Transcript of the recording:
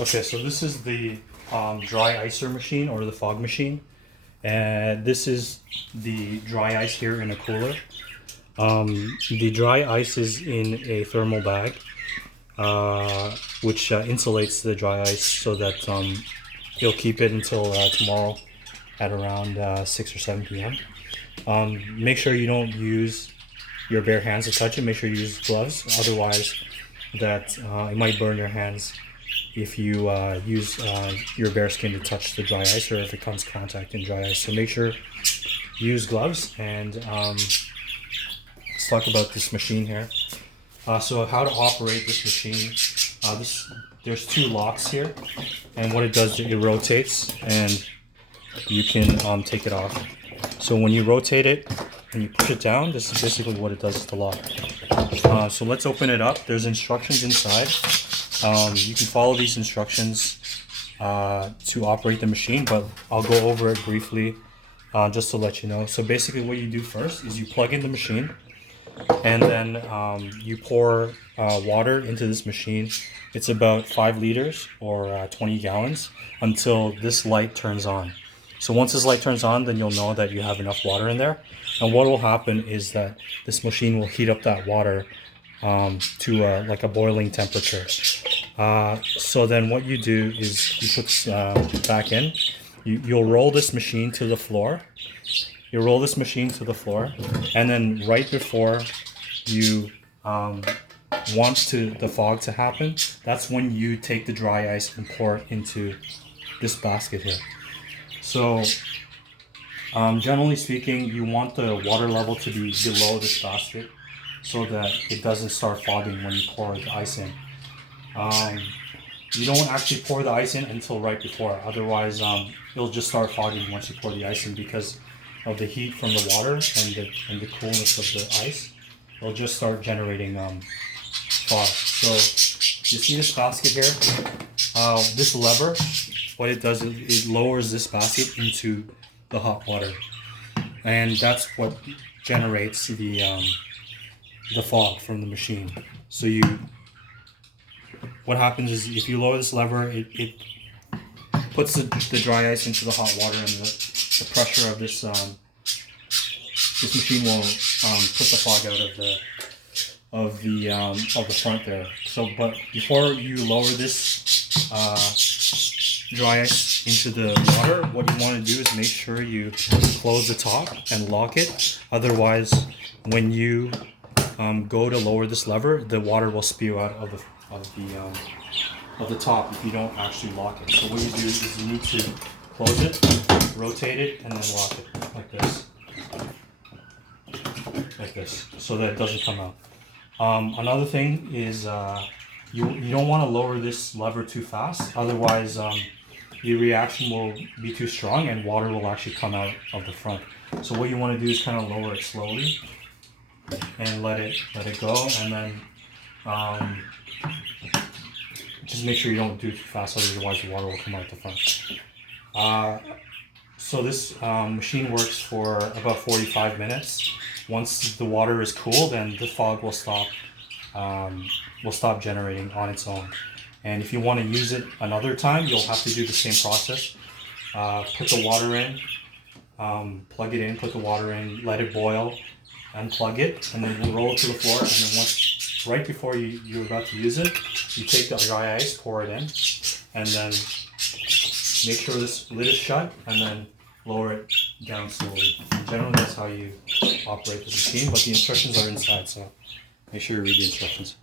Okay, so this is the dry icer machine or the fog machine, and this is the dry ice here in a cooler. The dry ice is in a thermal bag, which insulates the dry ice so that you'll keep it until tomorrow at around 6 or 7 p.m. Make sure you don't use your bare hands to touch it. Make sure you use gloves, otherwise that it might burn your hands if you use your bare skin to touch the dry ice, or if it comes contact in dry ice. So make sure you use gloves. And let's talk about this machine here. So how to operate this machine. There's two locks here, and what it does, it rotates and you can take it off. So when you rotate it and you push it down, this is basically what it does to the lock. So let's open it up. There's instructions inside. You can follow these instructions to operate the machine, but I'll go over it briefly just to let you know. So basically what you do first is you plug in the machine, and then you pour water into this machine. It's about 5 liters or 20 gallons until this light turns on. So once this light turns on, then you'll know that you have enough water in there. And what will happen is that this machine will heat up that water to like a boiling temperature. So then what you do is you put this back in. You'll roll this machine to the floor. You roll this machine to the floor, and then right before you want the fog to happen, that's when you take the dry ice and pour it into this basket here. So generally speaking, you want the water level to be below this basket so that it doesn't start fogging when you pour the ice in. You don't actually pour the ice in until right before, otherwise it'll just start fogging once you pour the ice in because of the heat from the water and the coolness of the ice. It'll just start generating fog. So you see this basket here? This lever, what it does is it lowers this basket into the hot water, and that's what generates the fog from the machine. So what happens is if you lower this lever, it puts the dry ice into the hot water, and the pressure of this machine will put the fog out of the front there. So, but before you lower this dry ice into the water, what you want to do is make sure you close the top and lock it. Otherwise, when you go to lower this lever, the water will spew out of the top if you don't actually lock it. So what you do is you need to close it, rotate it, and then lock it like this, so that it doesn't come out. Another thing is you don't want to lower this lever too fast, otherwise the reaction will be too strong and water will actually come out of the front. So what you want to do is kind of lower it slowly and let it go, and then just make sure you don't do it too fast, otherwise the water will come out the front. So this machine works for about 45 minutes. Once the water is cool, then the fog will stop generating on its own. And if you want to use it another time, you'll have to do the same process. Put the water in, plug it in, put the water in, let it boil, unplug it, and then roll it to the floor. And then right before you're about to use it, you take the dry ice, pour it in, and then make sure this lid is shut, and then lower it down slowly. And generally, that's how you operate this machine, but the instructions are inside, so make sure you read the instructions.